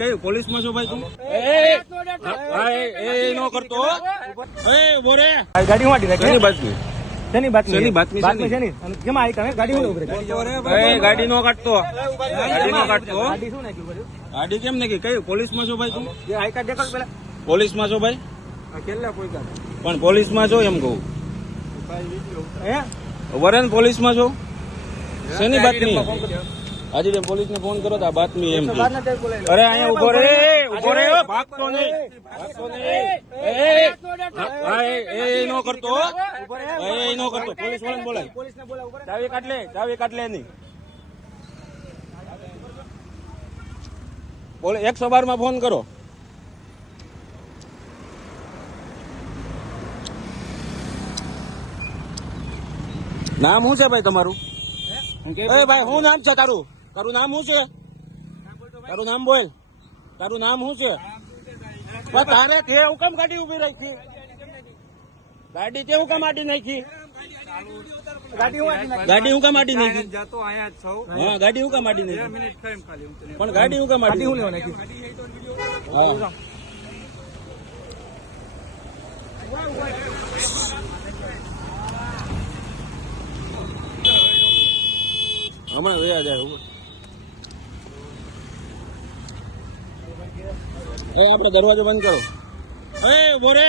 કઈ પોલીસ માં છો ભાઈ તું? એ નો કરતો. એ બોરે ગાડી વાટી નાખી. શેની બાતમી? શેની બાતમી? શેની બાતમી? બાતમી શેની? અને કેમ આવી તમે ગાડી હું ઉભરી? એ ગાડી નો કાઢતો. ગાડી નો કાઢતો. ગાડી શું નાખ્યું બધું? ગાડી કેમ નાખી? કઈ પોલીસ માં છો ભાઈ તું? જે આઈ કાર્ડ દેખાડ પેલા. પોલીસ માં છો ભાઈ? કેટલા પૈસા? પણ પોલીસ માં છો એમ કહું. હે? વરેન પોલીસ માં છો? શેની બાતમી? હાજી પોલીસ ને ફોન કરો તો આ બાતમી એમ કે. બારના ટેપ બોલાવી લો. અરે અહીંયા ઉભો રે, ઉભો રે, ભાગતો નહીં, ભાગતો નહીં. એ નો કરતો. એ નો કરતો. પોલીસ વાળાને બોલાય. પોલીસને બોલાવ ઉપર. ચાવી કાઢ લે, ચાવી કાઢ લે એની. 112 માં ફોન કરો. નામ શું છે ભાઈ તમારું? એ ભાઈ શું નામ છે તારું? તારું નામ શું છે? તારું નામ બોલ. તારું નામ શું છે? તારે તે હું કેમ ગાડી ઉભી રાખી? ગાડી તે હું કેમ આડી નાખી? ગાડી હું વાટી નાખી. ગાડી હું કેમ આડી નાખી? જાતો અહીંયા જ છો. હા ગાડી હું કેમ આડી 2 નાખી? મિનિટ થાય એમ ખાલી હું તને. પણ ગાડી હું કેમ ગાડી આડી હું નાખી? લેવા નાખી. હા. હમણાં વયા જાય. એ આપણે દરવાજો બંધ કરો. એ બોરે